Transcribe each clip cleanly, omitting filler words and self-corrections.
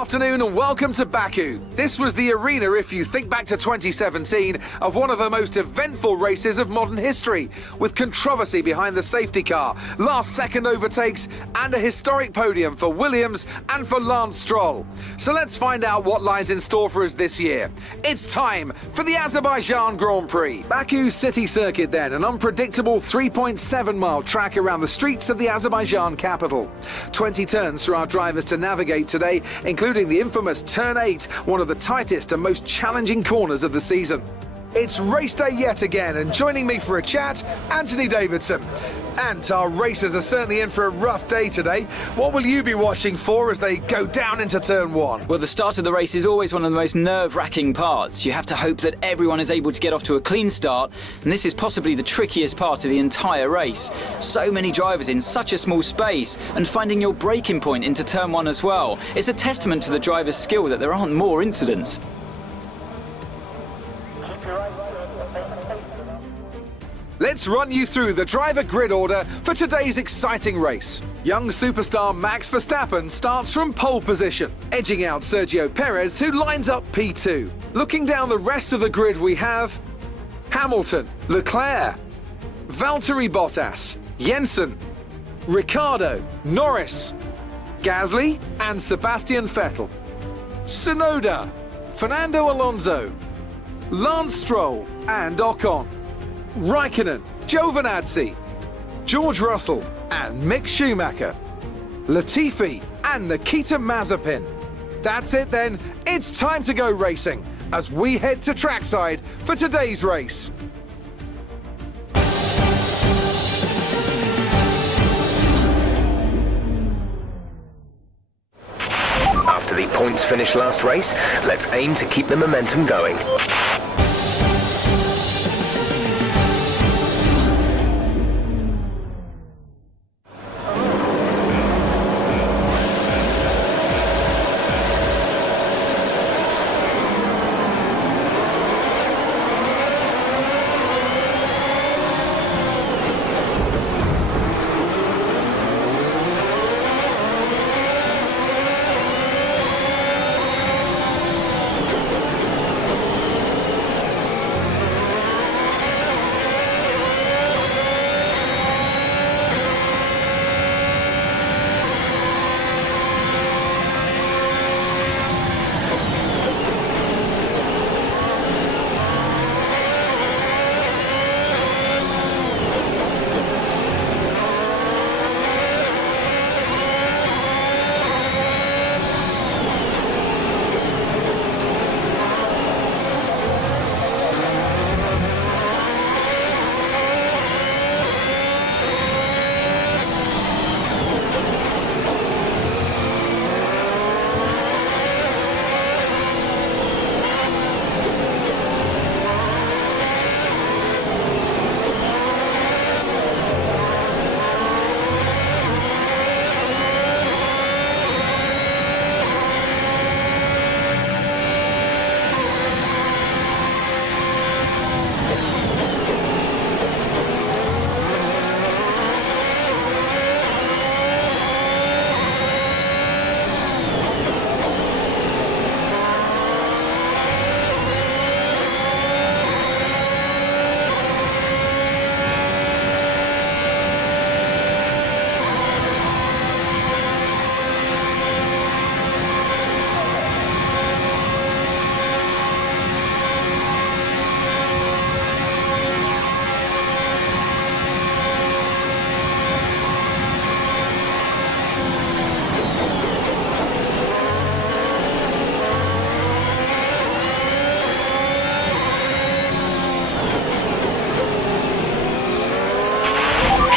afternoon and welcome to Baku. This was the arena, if you think back to 2017, of one of the most eventful races of modern history, with controversy behind the safety car, last-second overtakes, and a historic podium for Williams and for Lance Stroll. So let's find out what lies in store for us this year. It's time for the Azerbaijan Grand Prix. Baku City Circuit then, an unpredictable 3.7-mile track around the streets of the Azerbaijan capital. 20 turns for our drivers to navigate today, including the infamous Turn 8, one of the tightest and most challenging corners of the season. It's race day yet again, and joining me for a chat, Anthony Davidson. And our racers are certainly in for a rough day today. What will you be watching for as they go down into Turn 1? Well, the start of the race is always one of the most nerve-wracking parts. You have to hope that everyone is able to get off to a clean start, and this is possibly the trickiest part of the entire race. So many drivers in such a small space, and finding your braking point into Turn 1 as well. It's a testament to the driver's skill that there aren't more incidents. Let's run you through the driver grid order for today's exciting race. Young superstar Max Verstappen starts from pole position, edging out Sergio Perez, who lines up P2. Looking down the rest of the grid, we have Hamilton, Leclerc, Valtteri Bottas, Jensen, Ricciardo, Norris, Gasly and Sebastian Vettel, Tsunoda, Fernando Alonso, Lance Stroll and Ocon, Raikkonen, Giovinazzi, George Russell and Mick Schumacher, Latifi and Nikita Mazepin. That's it then, it's time to go racing as we head to trackside for today's race. After the points finish last race, let's aim to keep the momentum going.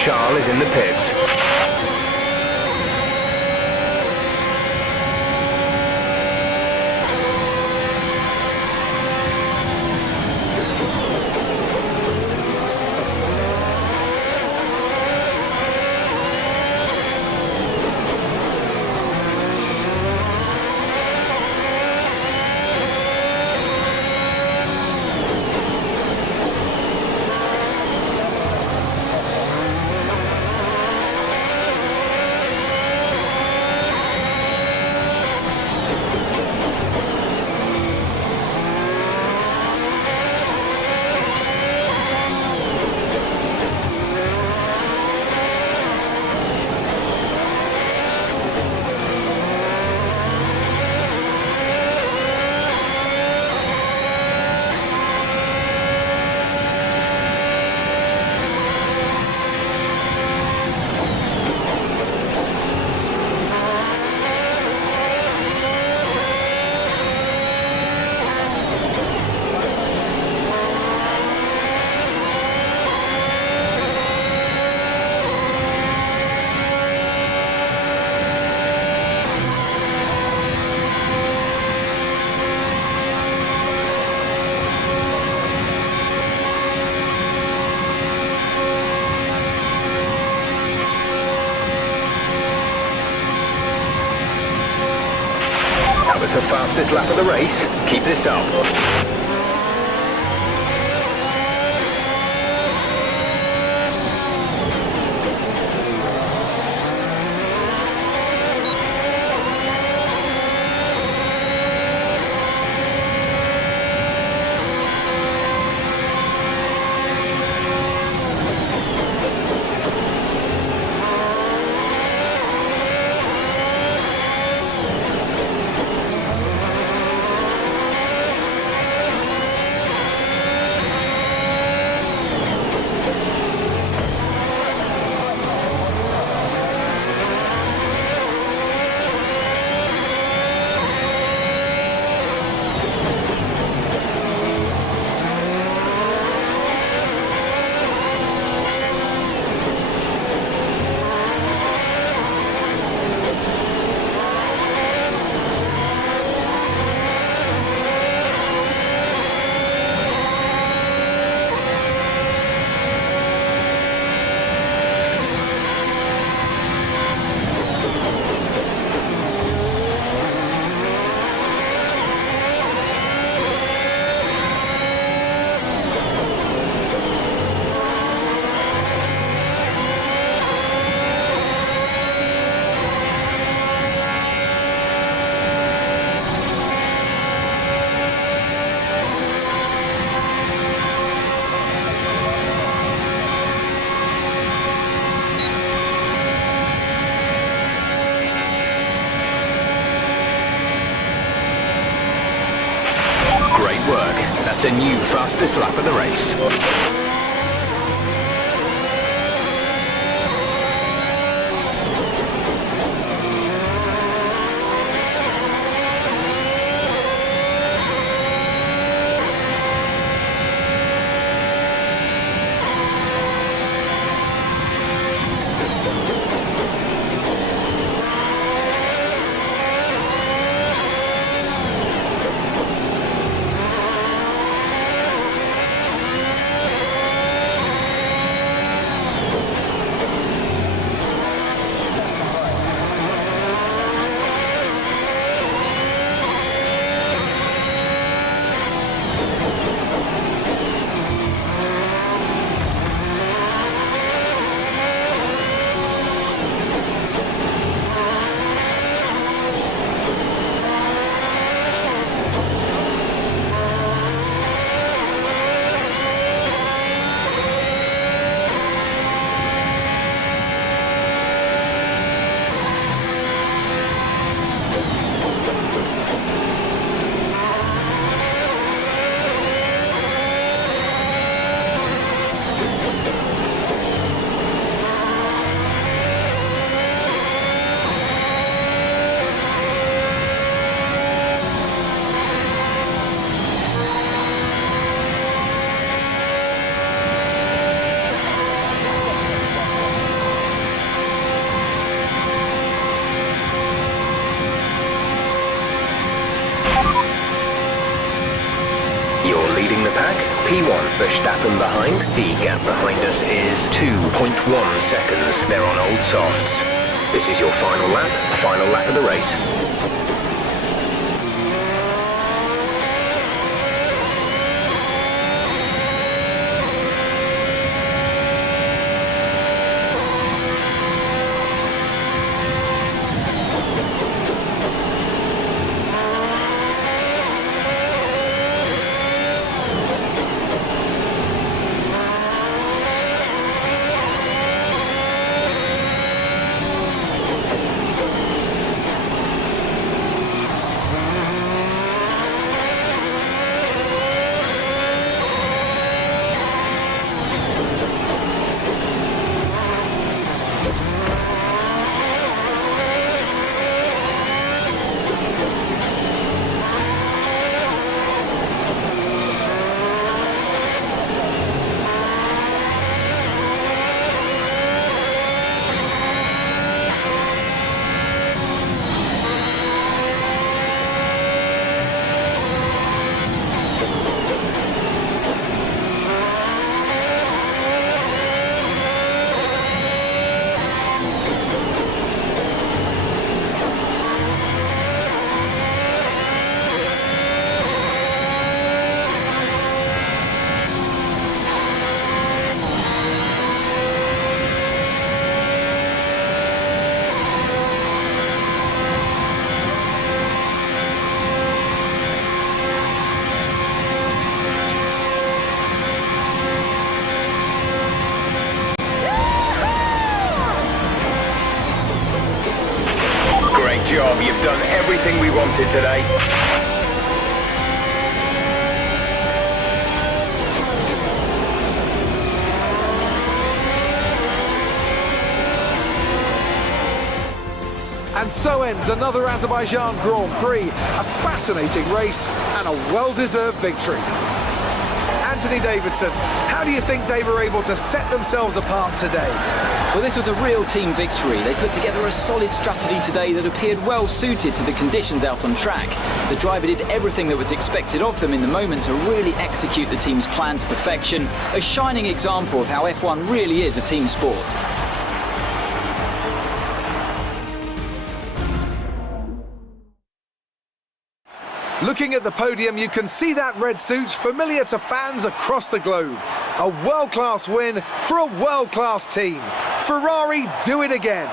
Charles is in the pits. That was the fastest lap of the race. Keep this up. That's a new fastest lap of the race. Leading the pack, P1 Verstappen behind. The gap behind us is 2.1 seconds. They're on old softs. This is your final lap of the race. everything we wanted today. And so ends another Azerbaijan Grand Prix, a fascinating race and a well-deserved victory. Anthony Davidson, how do you think they were able to set themselves apart today? Well, this was a real team victory. They put together a solid strategy today that appeared well suited to the conditions out on track. The driver did everything that was expected of them in the moment to really execute the team's plan to perfection, a shining example of how F1 really is a team sport. Looking at the podium, you can see that red suit familiar to fans across the globe. A world-class win for a world-class team. Ferrari do it again.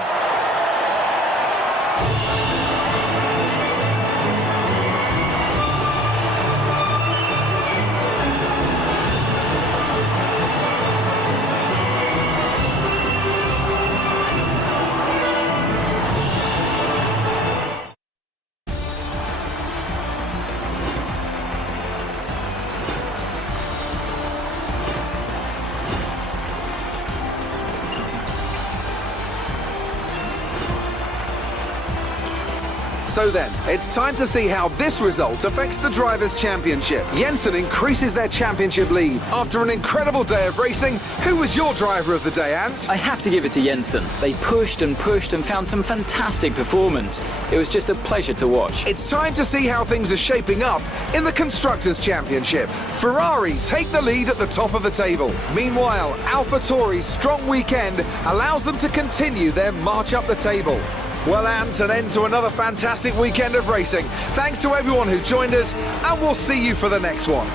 So then, it's time to see how this result affects the Drivers' Championship. Jensen increases their championship lead. After an incredible day of racing, who was your driver of the day, Ant? I have to give it to Jensen. They pushed and pushed and found some fantastic performance. It was just a pleasure to watch. It's time to see how things are shaping up in the Constructors' Championship. Ferrari take the lead at the top of the table. Meanwhile, AlphaTauri's strong weekend allows them to continue their march up the table. Well, Ant, an end to another fantastic weekend of racing. Thanks to everyone who joined us, and we'll see you for the next one.